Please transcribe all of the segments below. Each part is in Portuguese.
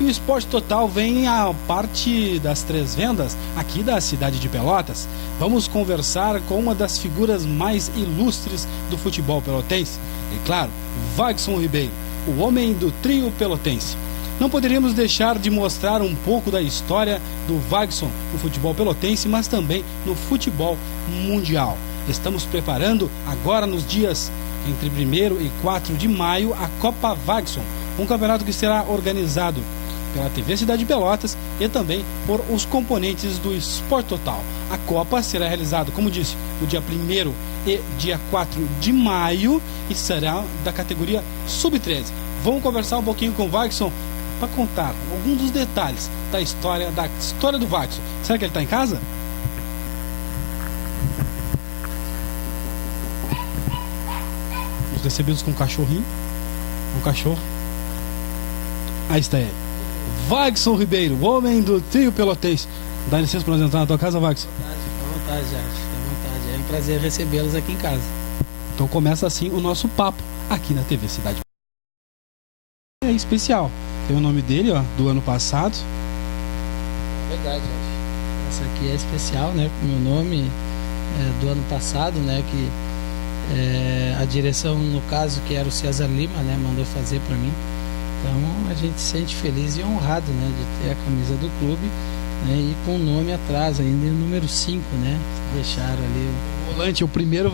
E o Esporte Total vem a parte das 3 vendas aqui da cidade de Pelotas. Vamos conversar com uma das figuras mais ilustres do futebol pelotense. E claro, Wagson Ribeiro, o homem do trio pelotense. Não poderíamos deixar de mostrar um pouco da história do Wagson no futebol pelotense, mas também no futebol mundial. Estamos preparando agora nos dias entre 1º e 4 de maio a Copa Wagson, um campeonato que será organizado pela TV Cidade de Pelotas e também por os componentes do Esporte Total. A Copa será realizada, como disse, no dia 1º e dia 4 de maio e será da categoria Sub-13. Vamos conversar um pouquinho com o Wagson para contar alguns dos detalhes da história do Wagson. Será que ele está em casa? Os recebidos com um cachorrinho. Um cachorro. Aí está ele. Wagson Ribeiro, o homem do trio pelotense. Dá licença para nós entrar na tua casa, Wagson? Fica à vontade, Jorge. Fica à vontade. É um prazer recebê-los aqui em casa. Então começa assim o nosso papo aqui na TV Cidade. É especial. Tem o nome dele, ó, do ano passado. Verdade, Jorge. Essa aqui é especial, né? Com o meu nome do ano passado, né? Que a direção, no caso, que era o César Lima, né? Mandou fazer para mim. Então a gente se sente feliz e honrado, né? De ter a camisa do clube, né? E com o nome atrás ainda, o número 5, né? Deixaram ali o volante, o primeiro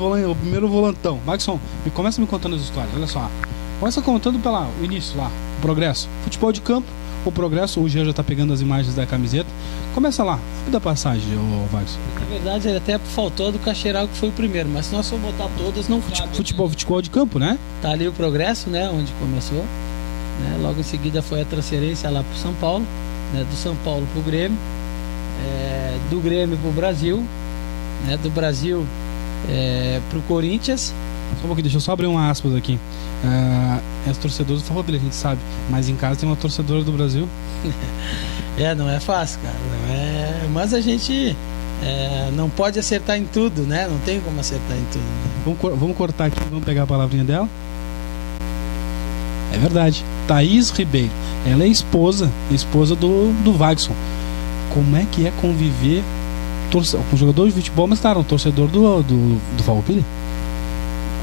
volantão. Wagson, começa me contando as histórias, olha só. Começa contando o início lá, o progresso. Futebol de campo, o progresso, o Jean já está pegando as imagens da camiseta. Começa lá, da passagem, o Wagson. Na verdade, ele até faltou do Caxeral, que foi o primeiro, mas se nós for botar todas, não cabe. Futebol de campo, né? Tá ali o progresso, né? Onde começou. Né? Logo em seguida foi a transferência lá para o São Paulo, né? Do São Paulo para o Grêmio, do Grêmio para o Brasil, né? Do Brasil para o Corinthians. Só um pouquinho, deixa eu só abrir uma aspas aqui. Os torcedores do Farroupilha, a gente sabe, mas em casa tem uma torcedora do Brasil. Não é fácil, cara. Mas a gente não pode acertar em tudo, né? Não tem como acertar em tudo. Né? Vamos cortar aqui, vamos pegar a palavrinha dela. É verdade, Thaís Ribeiro. Ela é esposa do Wagson. Como é que é conviver com jogador de futebol, mas claro, um torcedor do Farroupilha?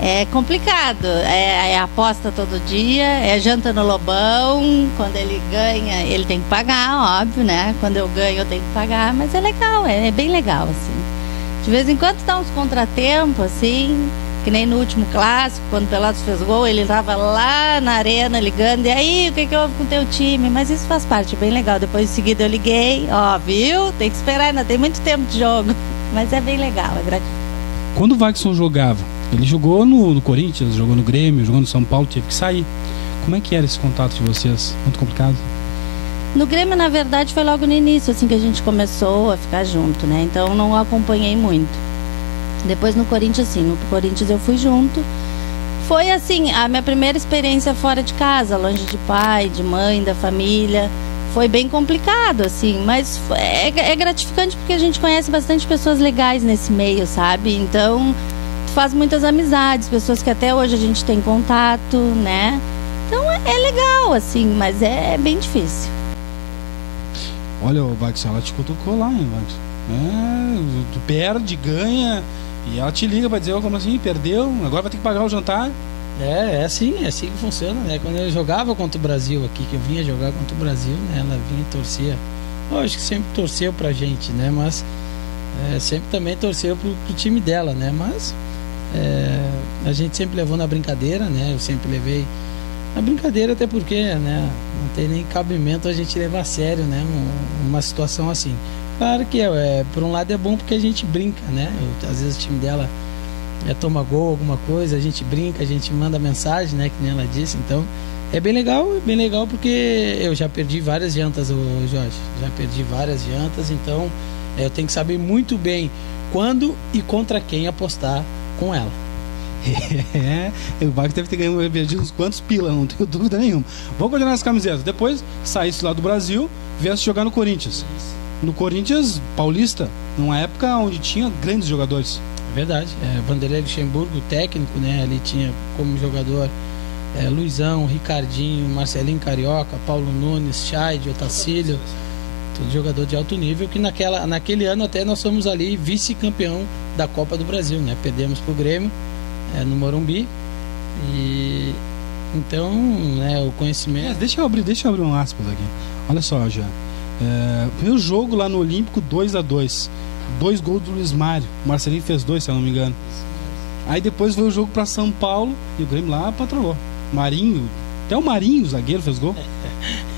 É complicado, é aposta todo dia, é janta no Lobão. Quando ele ganha, ele tem que pagar, óbvio, né? Quando eu ganho, eu tenho que pagar, mas é legal, é bem legal, assim. De vez em quando dá uns contratempos, assim, que nem no último clássico, quando o Pelotas fez gol, ele tava lá na arena ligando, e aí, o que houve com o teu time? Mas isso faz parte, é bem legal. Depois em seguida eu liguei, viu? Tem que esperar, ainda tem muito tempo de jogo, mas é bem legal, é gratificante. Quando o Wagson jogava, ele jogou no Corinthians, jogou no Grêmio, jogou no São Paulo, teve que sair. Como é que era esse contato de vocês? Muito complicado? No Grêmio, na verdade, foi logo no início, assim, que a gente começou a ficar junto, né? Então, não acompanhei muito. Depois, no Corinthians, sim. No Corinthians, eu fui junto. Foi, assim, a minha primeira experiência fora de casa, longe de pai, de mãe, da família. Foi bem complicado, assim, mas é gratificante porque a gente conhece bastante pessoas legais nesse meio, sabe? Então, faz muitas amizades, pessoas que até hoje a gente tem contato, né? Então é legal, assim, mas é bem difícil. Olha, o Wagson, ela te cutucou lá, hein, Wagson? Tu perde, ganha, e ela te liga pra dizer, como assim, perdeu, agora vai ter que pagar o jantar. É assim que funciona, né? Quando eu jogava contra o Brasil aqui, que eu vinha jogar contra o Brasil, né? Ela vinha e torcia. Lógico que sempre torceu pra gente, né? Mas sempre também torceu pro time dela, né? Mas a gente sempre levou na brincadeira, né? Eu sempre levei na brincadeira, até porque, né? Não tem nem cabimento a gente levar a sério, né? Uma situação assim. Claro que por um lado é bom porque a gente brinca, né? Às vezes o time dela toma gol, alguma coisa, a gente brinca, a gente manda mensagem, né? Que nem ela disse. Então é bem legal porque eu já perdi várias jantas, Jorge. Já perdi várias jantas, então eu tenho que saber muito bem quando e contra quem apostar com ela. O Wagner deve ter ganhado uns quantos pila, não tenho dúvida nenhuma. Vamos continuar as camisetas. Depois saísse lá do Brasil, viesse jogar no Corinthians. No Corinthians paulista, numa época onde tinha grandes jogadores. É verdade. Vanderlei Luxemburgo, técnico, né? Ali tinha como jogador Luizão, Ricardinho, Marcelinho Carioca, Paulo Nunes, Chaide, Otacílio, todo jogador de alto nível, que naquele ano até nós fomos ali vice-campeão da Copa do Brasil, né? Perdemos pro Grêmio no Morumbi. E então, né, o conhecimento... Deixa eu abrir um aspas aqui. Olha só, já. Primeiro jogo lá no Olímpico, 2-2. 2 gols do Luiz Mário. O Marcelinho fez 2, se eu não me engano. Aí depois veio o jogo para São Paulo e o Grêmio lá patrolou. Marinho, até o Marinho, o zagueiro, fez gol.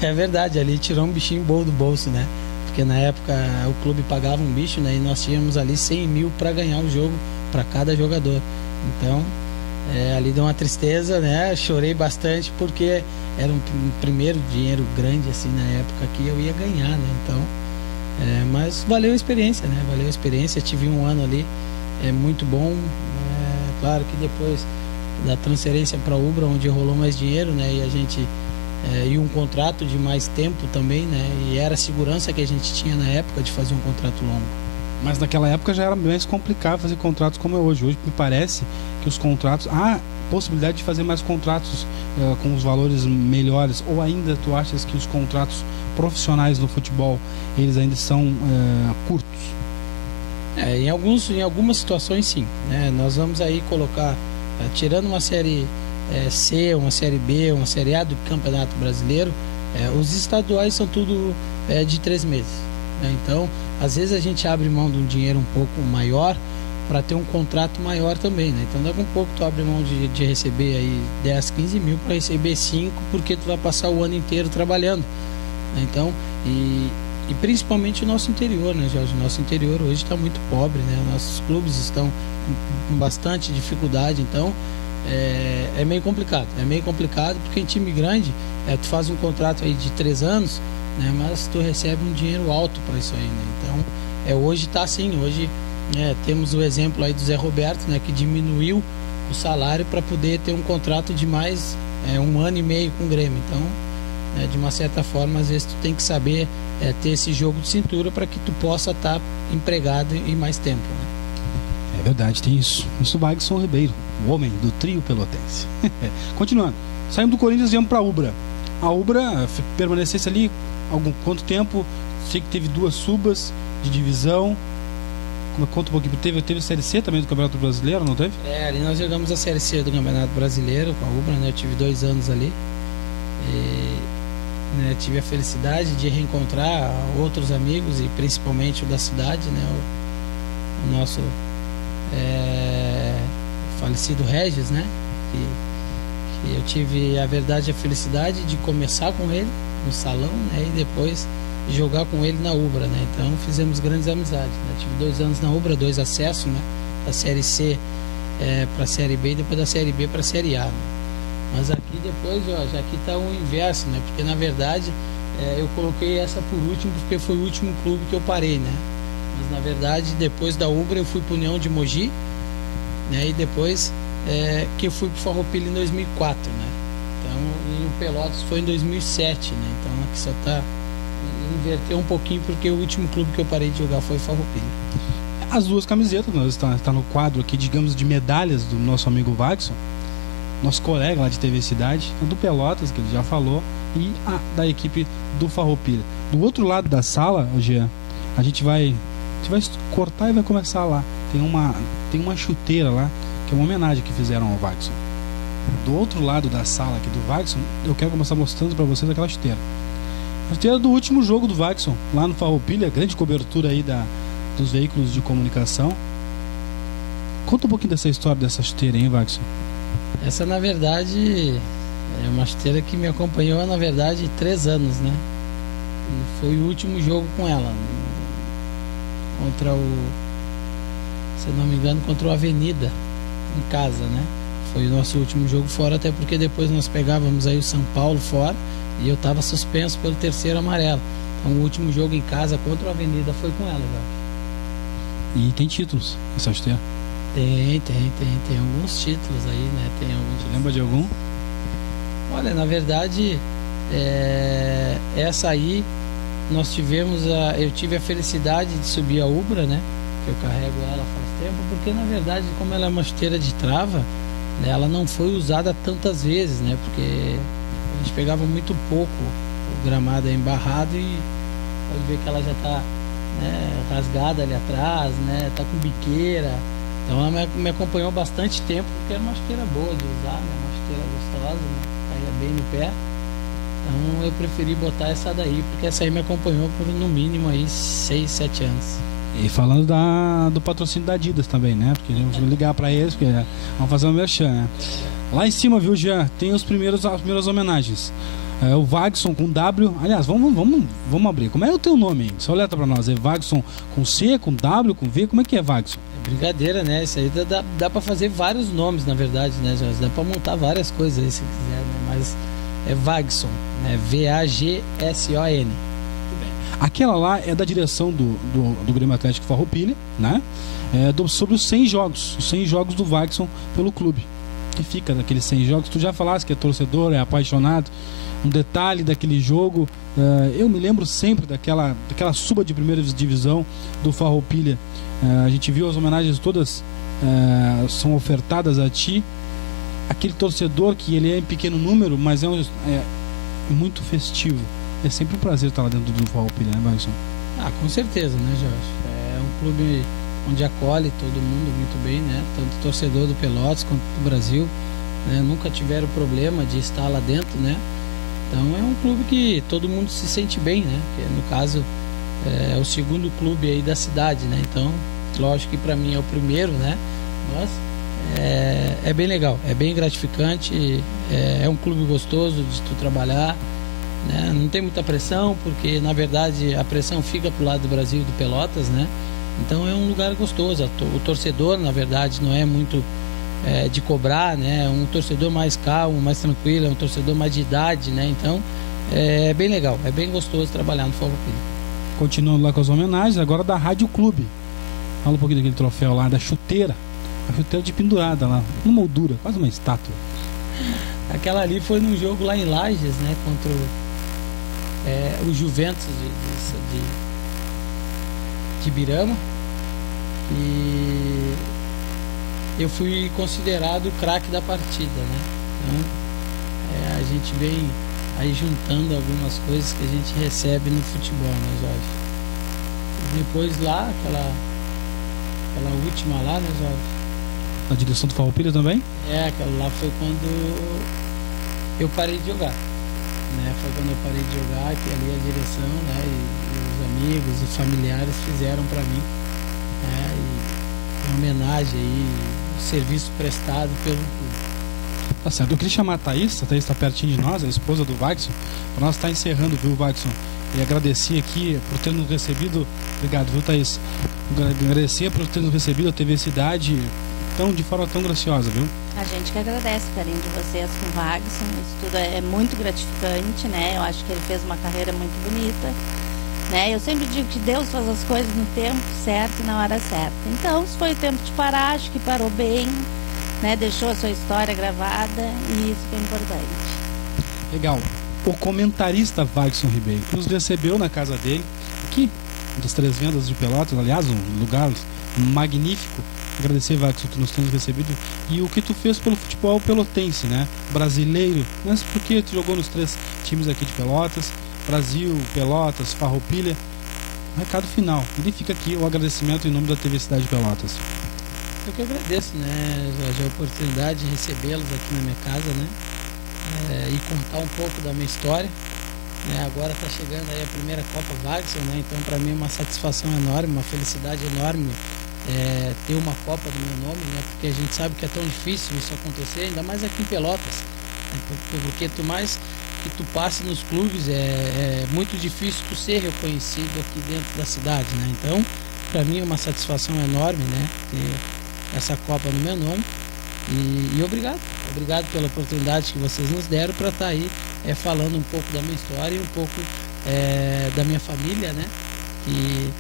É verdade, ali tirou um bichinho bom do bolso, né? Porque na época o clube pagava um bicho, né? E nós tínhamos ali 100 mil para ganhar o jogo para cada jogador. Então, ali deu uma tristeza, né? Chorei bastante porque era um primeiro dinheiro grande, assim, na época que eu ia ganhar, né? Então, mas valeu a experiência, né? Valeu a experiência, tive um ano ali muito bom. Claro que depois da transferência para a Ubra, onde rolou mais dinheiro, né? E a gente e um contrato de mais tempo também, né? E era a segurança que a gente tinha na época de fazer um contrato longo. Mas naquela época já era mais complicado fazer contratos como é hoje. Hoje me parece que os contratos... Há possibilidade de fazer mais contratos com os valores melhores, ou ainda tu achas que os contratos profissionais no futebol, eles ainda são curtos? Em algumas situações sim, né? Nós vamos aí colocar, tirando uma série C, uma série B, uma série A do Campeonato Brasileiro, os estaduais são tudo de 3 meses, né? Então, às vezes a gente abre mão de um dinheiro um pouco maior para ter um contrato maior também, né? Então, daqui a um pouco tu abre mão de receber aí 10, 15 mil para receber 5, porque tu vai passar o ano inteiro trabalhando, né? Então, e principalmente o nosso interior, né, Jorge? O nosso interior hoje está muito pobre, né? Nossos clubes estão com bastante dificuldade, então é meio complicado. É meio complicado porque em time grande tu faz um contrato aí de 3 anos, né? Mas tu recebe um dinheiro alto para isso aí, né? Então, hoje está assim. Hoje temos o exemplo aí do Zé Roberto, né? Que diminuiu o salário para poder ter um contrato de mais 1 ano e meio com o Grêmio. Então, de uma certa forma, às vezes tu tem que saber ter esse jogo de cintura para que tu possa estar empregado em mais tempo, né? É verdade, tem isso. Isso, Wagson Ribeiro, o homem do trio pelotense. Continuando, saímos do Corinthians e viemos para a Ubra. A Ubra permanecesse ali quanto tempo? Sei que teve 2 subas de divisão. Conta um pouquinho, teve a Série C também do Campeonato Brasileiro, não teve? Ali nós jogamos a Série C do Campeonato Brasileiro com a Ubra, né? Eu tive 2 anos ali. Tive a felicidade de reencontrar outros amigos e principalmente o da cidade, né? O nosso falecido Regis, né? Que eu tive a felicidade de começar com ele no salão, né? E depois jogar com ele na Ubra, né? Então fizemos grandes amizades, né? Tive 2 anos na Ubra, 2 acessos, né? Da Série C para a Série B e depois da Série B para a Série A, né? Mas aqui depois, Jorge, aqui está o inverso, né? Porque na verdade eu coloquei essa por último porque foi o último clube que eu parei, né? Mas na verdade depois da Ubra eu fui para o União de Mogi, né? E depois que eu fui para o Farroupilha em 2004, né? Então, e o Pelotas foi em 2007, né? Então aqui só está inverteu um pouquinho porque o último clube que eu parei de jogar foi o Farroupilha. As 2 camisetas, está no quadro aqui, digamos, de medalhas do nosso amigo Wagson, nosso colega lá de TV Cidade, do Pelotas, que ele já falou, e da equipe do Farroupilha. Do outro lado da sala, Jean, a gente vai cortar e vai começar lá. Tem uma chuteira lá, que é uma homenagem que fizeram ao Wagson. Do outro lado da sala aqui do Wagson, eu quero começar mostrando para vocês aquela chuteira. A chuteira do último jogo do Wagson, lá no Farroupilha, grande cobertura aí dos veículos de comunicação. Conta um pouquinho dessa história dessa chuteira, hein, Wagson? Essa, na verdade, é uma chuteira que me acompanhou, na verdade, 3 anos, né? E foi o último jogo com ela. Contra se não me engano, contra o Avenida, em casa, né? Foi o nosso último jogo fora, até porque depois nós pegávamos aí o São Paulo fora e eu estava suspenso pelo 3º amarelo. Então o último jogo em casa contra o Avenida foi com ela, velho. E tem títulos essa chuteira? Tem alguns títulos aí, né? Você lembra de algum? Olha, na verdade, essa aí nós tivemos eu tive a felicidade de subir a Ubra, né? Que eu carrego ela faz tempo, porque na verdade, como ela é uma chuteira de trava, né, ela não foi usada tantas vezes, né? Porque a gente pegava muito pouco o gramado embarrado e pode ver que ela já está, né, rasgada ali atrás, né? Tá com biqueira. Então ela me acompanhou bastante tempo, porque era uma chuteira boa de usar, né? Uma chuteira gostosa, né? Caía bem no pé. Então eu preferi botar essa daí, porque essa aí me acompanhou por no mínimo aí 6, 7 anos. E falando do patrocínio da Adidas também, né? Porque eu vou ligar para eles, porque vamos fazer um merchan, né? Lá em cima, viu, Jean? Tem as primeiras homenagens. O Wagson com W. Aliás, vamos abrir. Como é o teu nome, hein? Só olha para nós. É Wagson com C, com W, com V? Como é que é Wagson? É brincadeira, né? Isso aí dá para fazer vários nomes, na verdade, né, Jorge? Dá para montar várias coisas aí, se quiser, né? Mas é Wagson, né? V-A-G-S-O-N. Aquela lá é da direção do Grêmio Atlético Farroupilha, né? Sobre os 100 jogos do Wagson pelo clube. Que fica daqueles 100 jogos. Tu já falaste que é torcedor, é apaixonado. Um detalhe daquele jogo, eu me lembro sempre daquela suba de primeira divisão do Farroupilha. A gente viu as homenagens todas são ofertadas a ti. Aquele torcedor que ele é em pequeno número, mas é muito festivo. É sempre um prazer estar lá dentro do Farroupilha, né, Wagson? Com certeza, né, Jorge? É um clube onde acolhe todo mundo muito bem, né? Tanto torcedor do Pelotas quanto do Brasil, né? Nunca tiveram problema de estar lá dentro, né? Então é um clube que todo mundo se sente bem, né? Que no caso é o segundo clube aí da cidade, né? Então, lógico que para mim é o primeiro, né? Mas é bem legal, é bem gratificante, é um clube gostoso de tu trabalhar, né? Não tem muita pressão, porque na verdade a pressão fica pro lado do Brasil e do Pelotas, né? Então é um lugar gostoso. O torcedor, na verdade, não é muito de cobrar, né? Um torcedor mais calmo, mais tranquilo, é um torcedor mais de idade, né? Então é bem legal, é bem gostoso trabalhar no Farroupilha. Continuando lá com as homenagens, agora da Rádio Clube. Fala um pouquinho daquele troféu lá, da chuteira. A chuteira de pendurada lá, uma moldura, quase uma estátua. Aquela ali foi num jogo lá em Lages, né? Contra o Juventus de Ibirama. E eu fui considerado o craque da partida, né? Então a gente vem aí juntando algumas coisas que a gente recebe no futebol, né, Jorge? E depois lá, aquela última lá, né, Jorge? A direção do Farroupilha também? Aquela lá foi quando eu parei de jogar, né? Foi quando eu parei de jogar, que ali a direção, né, e os amigos e familiares fizeram para mim, né, e em homenagem aí, o serviço prestado pelo clube. Tá certo. Eu queria chamar a Thaís está pertinho de nós, a esposa do Wagson, para nós estar encerrando, viu, Wagson? E agradecer aqui por ter nos recebido. Obrigado, viu, Thaís? Agradecer por ter nos recebido a TV Cidade de forma tão graciosa, viu? A gente que agradece o carinho de vocês com o Wagson. Isso tudo é muito gratificante, né? Eu acho que ele fez uma carreira muito bonita, né? Eu sempre digo que Deus faz as coisas no tempo certo e na hora certa. Então, se foi o tempo de parar, acho que parou bem, né? Deixou a sua história gravada e isso que é importante. Legal. O comentarista Wagson Ribeiro nos recebeu na casa dele, aqui, das Três Vendas de Pelotas, aliás, um lugar magnífico. Agradecer, Wagson, que nos tens recebido e o que tu fez pelo futebol pelotense, né? Brasileiro, mas porque tu jogou nos 3 times aqui de Pelotas, Brasil, Pelotas, Farroupilha. Recado final. E fica aqui o agradecimento em nome da TV Cidade de Pelotas. Eu que agradeço, né, Jorge, a oportunidade de recebê-los aqui na minha casa, né? E contar um pouco da minha história. Agora está chegando aí a primeira Copa Wagson, né? Então para mim é uma satisfação enorme, uma felicidade enorme ter uma Copa do meu nome, né? Porque a gente sabe que é tão difícil isso acontecer, ainda mais aqui em Pelotas, né? Porque mais que tu passe nos clubes é muito difícil tu ser reconhecido aqui dentro da cidade, né? Então para mim é uma satisfação enorme, né? Ter essa Copa no meu nome. E obrigado pela oportunidade que vocês nos deram para estar aí falando um pouco da minha história e um pouco da minha família, né? Que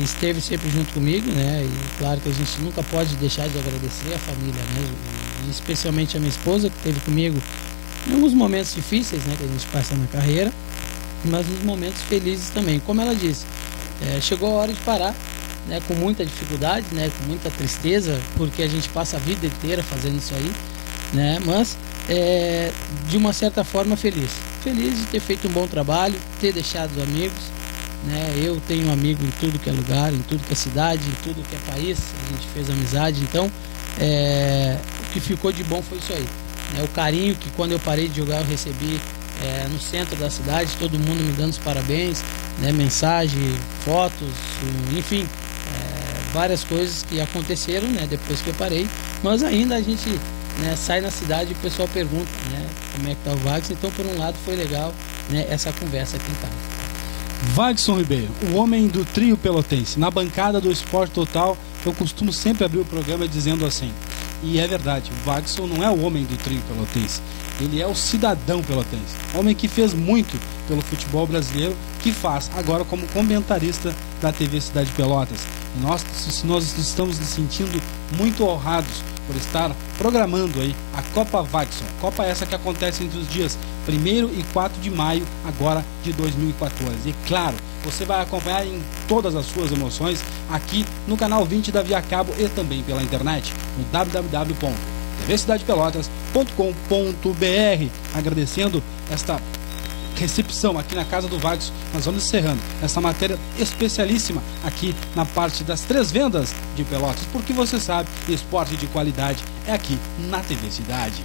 esteve sempre junto comigo, né? E claro que a gente nunca pode deixar de agradecer a família, né? E especialmente a minha esposa, que esteve comigo em alguns momentos difíceis, né? Que a gente passa na carreira, mas nos momentos felizes também. Como ela disse, chegou a hora de parar, né, com muita dificuldade, né, com muita tristeza, porque a gente passa a vida inteira fazendo isso aí, né? Mas de uma certa forma feliz de ter feito um bom trabalho, ter deixado os amigos, né? Eu tenho amigo em tudo que é lugar, em tudo que é cidade, em tudo que é país, a gente fez amizade, então o que ficou de bom foi isso aí, né? O carinho que quando eu parei de jogar eu recebi no centro da cidade, todo mundo me dando os parabéns, né? Mensagem, fotos, enfim, várias coisas que aconteceram, né? Depois que eu parei, mas ainda a gente, né, sai na cidade e o pessoal pergunta, né, como é que tá o Wagson. Então, por um lado, foi legal, né, essa conversa aqui em casa. Wagson Ribeiro, o homem do trio pelotense. Na bancada do Esporte Total, eu costumo sempre abrir o programa dizendo assim, e é verdade, o Wagson não é o homem do trio pelotense, ele é o cidadão pelotense, homem que fez muito pelo futebol brasileiro, que faz agora como comentarista da TV Cidade de Pelotas. E nós estamos nos sentindo muito honrados por estar programando aí a Copa Wagson. Copa essa que acontece entre os dias 1º e 4 de maio, agora de 2014. E claro, você vai acompanhar em todas as suas emoções aqui no canal 20 da Via Cabo e também pela internet, no www.tvcidadepelotas.com.br. Agradecendo esta recepção aqui na casa do Wagson, nós vamos encerrando essa matéria especialíssima aqui na parte das 3 vendas de Pelotas, porque você sabe, esporte de qualidade é aqui na TV Cidade.